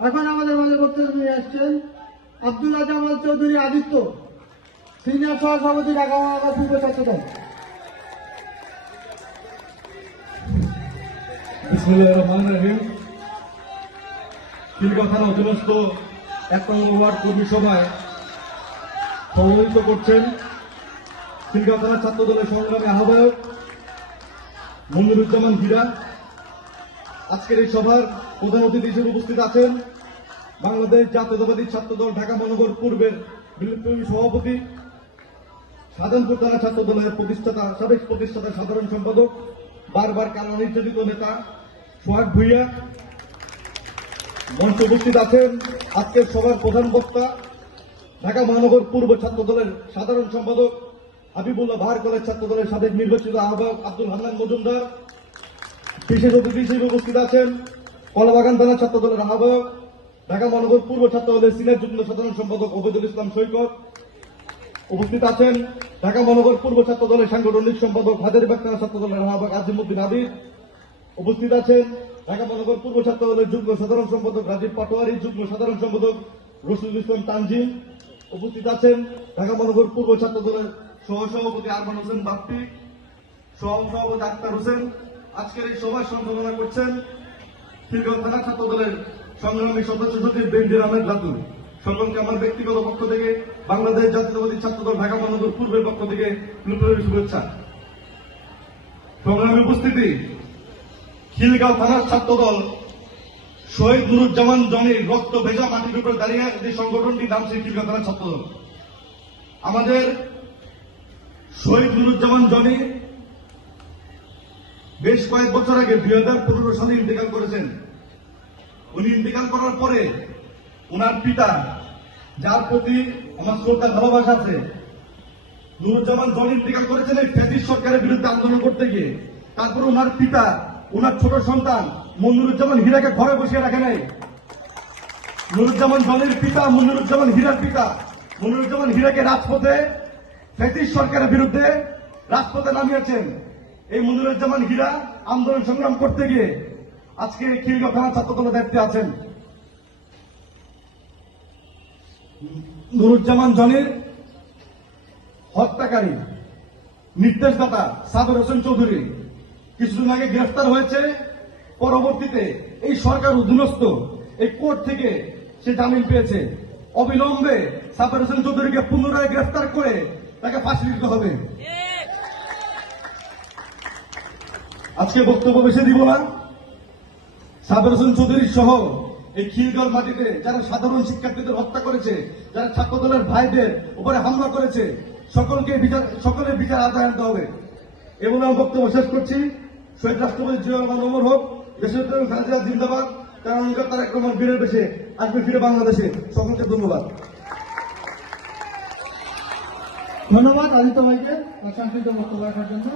এখন আমাদের মাঝে বক্তব্য নিয়ে আসছেন আব্দুল জামাল চৌধুরী আদিত্য সিনিয়র সহসভাপতি ঢাকা পূর্ব ছাত্র দল বিসমুল্লাহ রহমান রহিম। খিলগা থানা অধীনস্থ এক নম্বর করছেন ছাত্র দলের আজকের এই সভার প্রধান অতিথি হিসেবে উপস্থিত আছেন বাংলাদেশ জাতীয়তাবাদী ছাত্র দল ঢাকা মহানগর পূর্বের বিপ্লবী সভাপতি সাধারণপুর থানা ছাত্র দলের প্রতিষ্ঠাতা, সাবেক প্রতিষ্ঠাতা, সাধারণ সম্পাদক, বারবার কালো নির্যাতিত নেতা সোহাগ ভুইয়া। মঞ্চে উপস্থিত আছেন আজকের সভার প্রধান বক্তা, ঢাকা মহানগর পূর্ব ছাত্র দলের সাধারণ সম্পাদক, হাবিবুল্লাহ ভার কলেজ ছাত্র দলের সাবেক নির্বাচিত আহ্বায়ক আব্দুল হান্নান মজুমদার। বিশেষ অতিথি হিসেবে উপস্থিত আছেন কলাবাগান থানা ছাত্র দলের আহ্বায়ক, ঢাকা মহানগর পূর্ব ছাত্র দলের সিনিয়র যুগ্ম সাধারণ সম্পাদক ওবেদুল ইসলাম সৈকত উপস্থিত আছেন ঢাকা মহানগর পূর্ব ছাত্র দলের সাংগঠনিক সম্পাদক হাজারিবাগ থানা ছাত্র দলের আহ্বায়ক আজিমুদ্দিন হাবিব উপস্থিত আছেন ঢাকা মহানগর পূর্ব ছাত্র দলের যুগ্ম সাধারণ সম্পাদক রাজীব পাটোয়ারি, যুগ্ম সাধারণ সম্পাদক রশিদুল ইসলাম তানজিম উপস্থিত আছেন ঢাকা মহানগর পূর্ব ছাত্র দলের সহসভাপতি আরমান হোসেন বাপ্পি, সহসভাপতি আক্তার হোসেন। আজকের এই সভায় সম্পাদনা করছেন খিলগাঁও থানা আমার ব্যক্তিগত পক্ষ থেকে বাংলাদেশ জাতীয়তাবাদী ছাত্র দল ঢাকা মহানগর পূর্বের পক্ষ থেকে শুভেচ্ছা। উপস্থিতি, খিলগাঁও থানার ছাত্র দল শহীদ নুরুজ্জামান রক্ত ভেজা মাটির উপরে দাঁড়িয়ে যে সংগঠনটি নাম সেই খিলগাঁও থানার ছাত্র দল। আমাদের শহীদ নুরুজ্জামান জনি কয়েক বছর আগে দুই হাজার পনেরো সালে ইন্তেকাল করেছেন। উনি ইন্তেকাল করার পরে ওনার পিতা, যার প্রতি আমার শ্রদ্ধা, ভালোবাসা আছে, নুরুজ্জামান জন ইন্তেকাল করেছেন এই ফ্যাসিস্ট সরকারের বিরুদ্ধে আন্দোলন করতে গিয়ে, তারপর ওনার পিতা, ওনার ছোট সন্তান মনিরুজ্জামান হীরাকে ঘরে বসিয়ে রাখে নাই। নুরুজ্জামান জনের পিতা, মনিরুজ্জামান হীরার পিতা, মনিরুজ্জামান হীরাকে রাজপথে ফ্যাসিস্ট সরকারের বিরুদ্ধে রাজপথে নামিয়েছেন। এই মনিরুজ্জামান হীরা আন্দোলন সংগ্রাম করতে গিয়ে আজকে খিলগাঁও থানা ছাত্র দলের দায়িত্বে আছেন। নুরুজ্জামান জনের হত্যাকারী নির্দেশদাতা সাদর হোসেন চৌধুরী কিছুদিন আগে গ্রেফতার হয়েছে। পরবর্তীতে এই সরকার অধীনস্থ এই কোর্ট থেকে সে জামিন পেয়েছে। অবিলম্বে সাদর হোসেন চৌধুরীকে পুনরায় গ্রেফতার করে তাকে ফাঁসি দিতে হবে। আজকে বক্তব্য বেশি দিব না। সাবের হোসেন চৌধুরী সহ এই খিলগল মাটিতে যারা সাধারণ শিক্ষার্থীদের হত্যা করেছে, যারা ছাত্র দলের ভাইদের উপরে হামলা করেছে, সকলকে বিচার সকলের বিচার আদায় আনতে হবে। এবং আমি বক্তব্য শেষ করছি। শহীদ রাষ্ট্রপতি জিয়া রহমান হোক, দেশের খালেদা জিন্দাবাদ, তার অঙ্গীকার, তার রহমান বীরের বেশে আসবে ফিরে বাংলাদেশে। সকলকে ধন্যবাদ। ধন্যবাদ, আদিত্য ভাইকে। সংক্ষিপ্ত বক্তব্য রাখার জন্য।